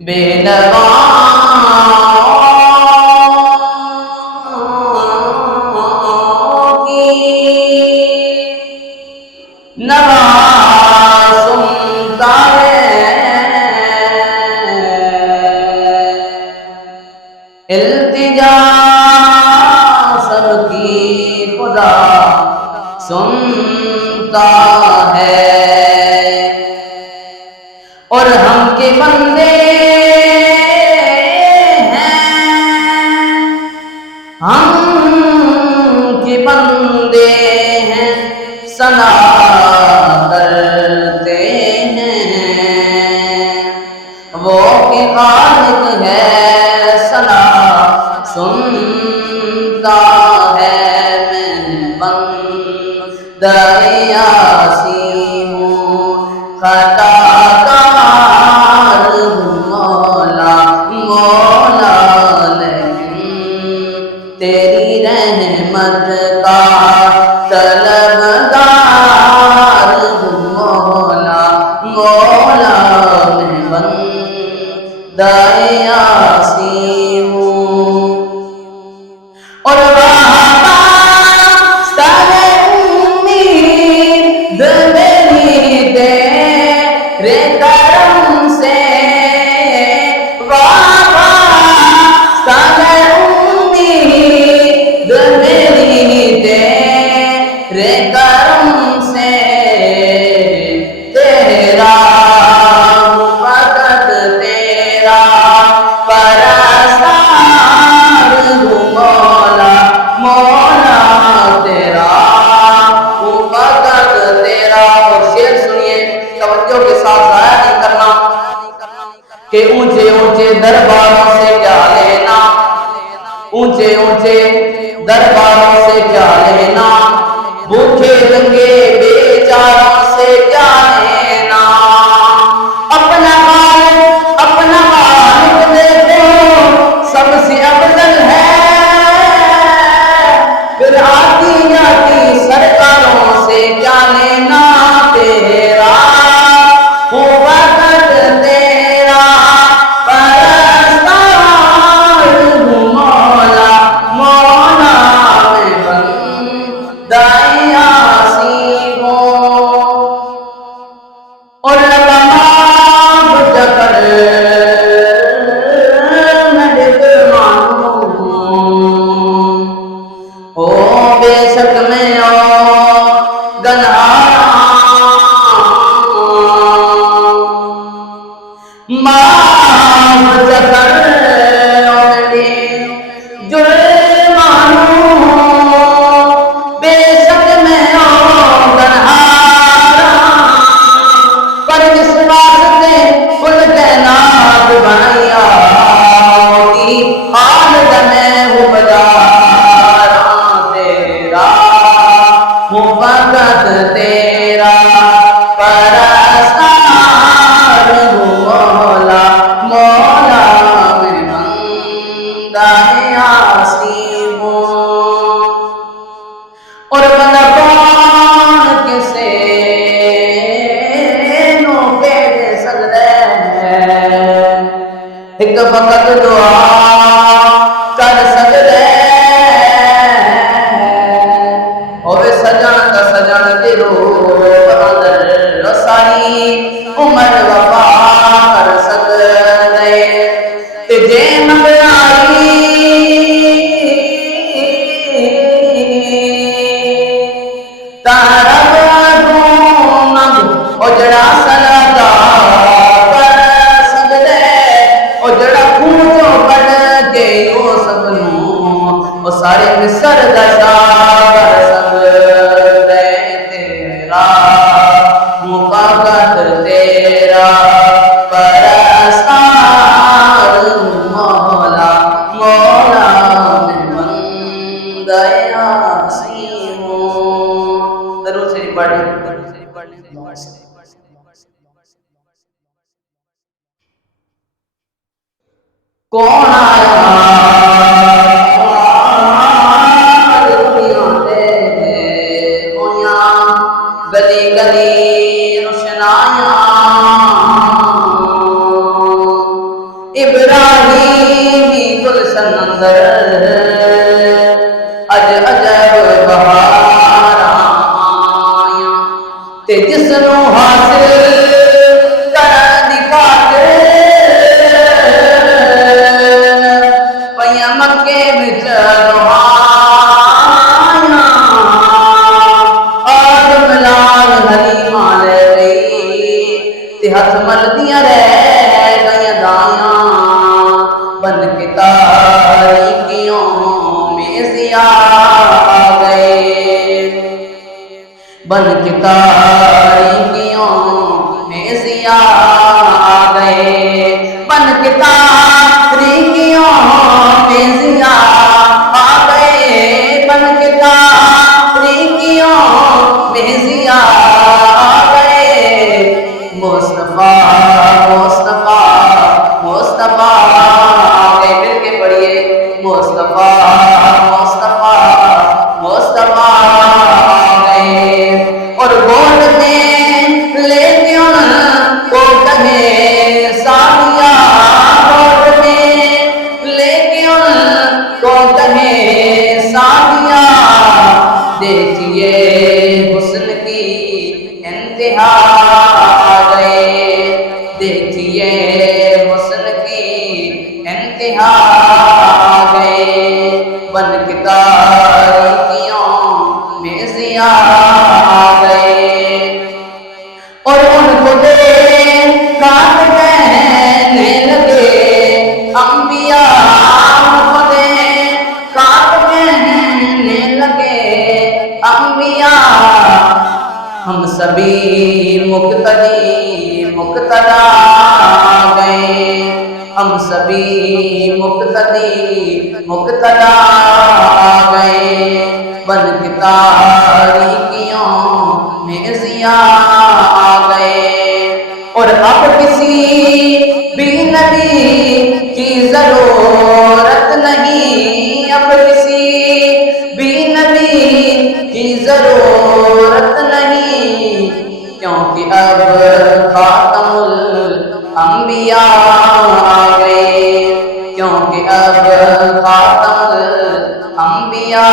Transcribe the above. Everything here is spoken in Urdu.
بے نوا کی نوا سنتا ہے، التجا سب کی خدا سنتا ہے، اور ہم کے بندے ہیں، ہم کے بندے ہیں، ثنا کرتے ہیں، وہ کہ خالق ہے ثنا سنتا ہے، میں بندہ یاسی ہوں، خطا کار ہوں مولا مولا، لیکن تیری رحمت کا طلبگار ہوں مولا مولا، میں بندہ یاسی ہوں، اور وابستہ امید میری تیرے کرم سے، وابستہ امید میری تیرے کرم سے، تیرا فقط تیرا پرستار ہوں مولا مولا، تیرا فقط تیرا۔ اور شعر سنیے توجہ کے ساتھ، ضائع نہیں کرنا، کہ اونچے اونچے درباروں سے کیا لینا، اونچے اونچے درباروں سے کیا لینا، بھوکے ننگے بیچاروں سے کیا لینا، اپنا خالق دیکھو سب سے افضل ہے، پھر آتی جاتی سرکاروں سے کیا لینا، تیرا وقت تیرا پرستار ہوں مولا مولا، میں بندہ یاسی ہوں، اور معاف کر میں مانوں، او بے شک میں معاف کر میری جرمانوں، بے شک میں گنہگار، پر جس واسطے کل کائنات بنایا ہوتی حالت میں ہوں بداراں، تیرا فقط تیرا پرستار ہوں مولا مولا، میں بندہ یاسی ہوں، اور بندہ کون کسے نو کہہ سکتا ہے، ایک وقت دعا کر سکتا ہے، اور سجن کا سجن دی روح اندر ساری عمر وفا کر سکتے، تے جے منگائی تارب منگ او جڑا سلادا کر سکتے، او جڑا خونوں کٹ کے او سب نوں او سارے مصر دا شاہ کر سکتے، تیرا فقط تیرا پرستار ہوں مولا مولا، میں بندہ یاسی ہوں۔ درود شریف پڑھ لیں۔ کون آیا دنیا تے ہویاں گلی گلی روشنایاں، ابراہیمی گلشن اندر عجب بہار آیاں تے جس نو حاصل کرن دی خاطر پیاں مکے وچ روحانیاں آدم لال حلیمہ لے گئی تے ہتھ ملدیاں رہ گئیاں دایاں بن کے تاریکیوں میں ضیاء آ گئے بن کے تاریکیوں میں ضیاء آ گئے بن کے تاریکیوں میں ضیاء آ گئے بن کے تاریکیوں میں ضیاء آ گئے مصطفیٰ مصطفیٰ مصطفیٰ آگے مل کے پڑھیے مصطفیٰ مصطفیٰ مصطفیٰ آگئے اور بولتے لیتے ان کو کہے سامیہ بولتے لیتے ان کو کہے سامیہ دیکھیے حسن کی انتہا آ گئے دیکھیے حسن کی انتہا آ گئے بن کے تاریکیوں میں ضیاء آ گئے اور ان کو کاٹ کہنے لگے انبیاء ان کو کاٹ کہنے لگے انبیاء ہم سبھی مقتدی مقتدا آ گئے ہم سبھی مقتدی مقتدا آ گئے بن کے تاریکیوں میں ضیاء آ گئے اور اب کسی بھی نبی کی ضرورت نہیں اب کسی بھی نبی کی ضرورت نہیں کیونکہ اب خاتم الانبیاء آ گئے کیونکہ اب خاتم الانبیاء